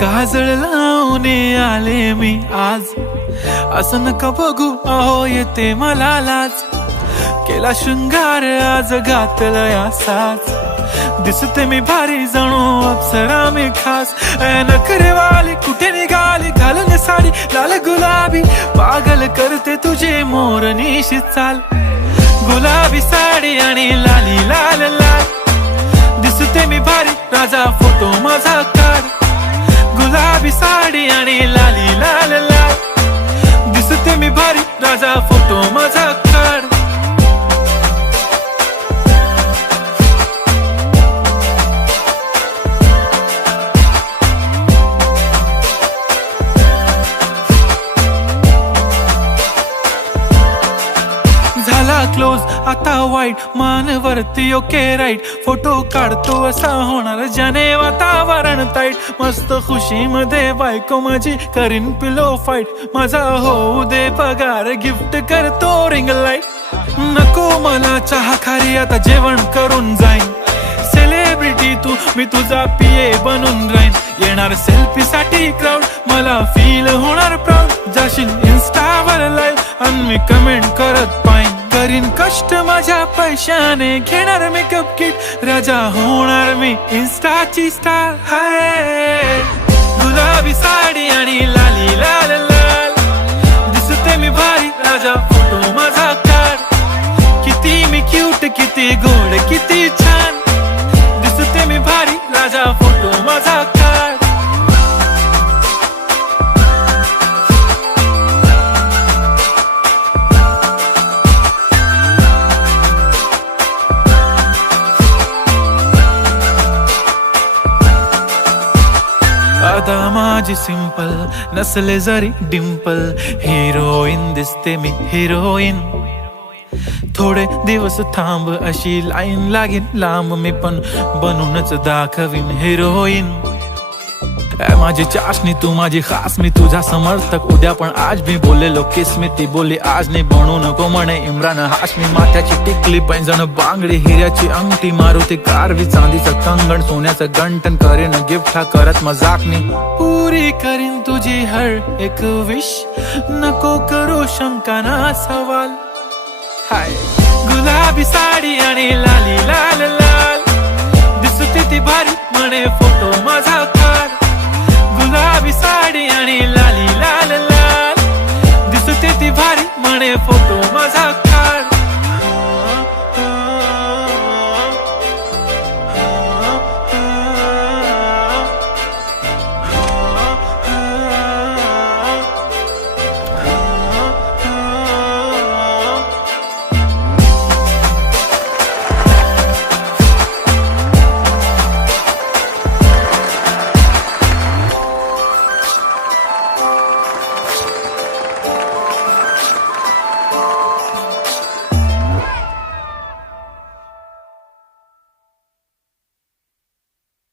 काजळ लावून आले मी आज, असं नका बघू अहो येते मला लाज. केला शृंगार आज घातला साज, दिसते मी भारी जणू अप्सरा मी खास. नखरेवाली कुठे निघाली घालून साडी लाल गुलाबी, पागल करते तुझे मोरनीशी चाल. गुलाबी साडी आणि लाली लाल लाल, दिसते मी भारी राजा फोटो माझा काढ. गुलाबी साडी आणि लाली लाल लाल, दिसते मी भारी राजा फोटो माझा काढ. झाला क्लोज आता वाईट, मानवरती ओके राईट. फोटो काढतो असा होणार ज्याने वातावरण ताईट. मस्त खुशी मध्ये बायको माझी करीन पिलो फाईट. माझा होऊ दे पगार गिफ्ट करतो रिंग लाईट. नको मला चहा खारी आता जेवण करून जाईन. सेलिब्रिटी तू मी तुझा पिये बनून राहीन. येणार सेल्फी साठी क्राऊड मला फील होणार प्राऊड. जाशील इन्स्टावर लाईव्ह आणि मी कमेंट करत पाईन. करीन कष्ट माझ्या पैशाने घेणार मेकअप किट. राजा होणार मी इन्स्टाची स्टार. हाय गुलाबी साडी आणि लाली लाल लाल, दिसते मी भारी राजा फोटो माझा काढ. किती मी क्यूट किती गोड किती छान, दिसते मी भारी राजा फोटो माझा काढ. आता माझी सिंपल नसले जरी डिंपल, हिरोईन दिसते मी हिरोईन. थोडे दिवस थांब अशी लाईन लागेल लांब, मी पण बनूनच दाखवीन हिरोईन. माझी चाशनी तू माझी खास, मी तुझा समर्थक उद्या पण आज मी बोललेलो किस मी. ती बोलली आज नाही बनू नको म्हणे इम्रान हाशमी. माथ्याची टिकली पैंजण बांगडी हिऱ्याची अंगठी, मारुती कारवी चांदीचं कंगण सोन्याचं गंटन. करेन गिफ्ट हा करत मजाकनी, पुरी करीन तुझी हर एक विश. नको करू शंका ना सवाल. हाय गुलाबी साडी आणि लाली लाल लाल, दिसते ती भारी म्हणे फोटो माझा काढ. गुलाबी साडी आणि लाली लाल लाल, दिसते ती भारी म्हणे फोटो माझा